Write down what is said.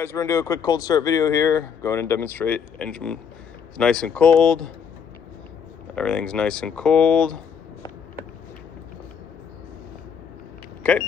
guys, we're gonna do a quick cold start video here. Go ahead and demonstrate. Engine is nice and cold. Everything's nice and cold. Okay.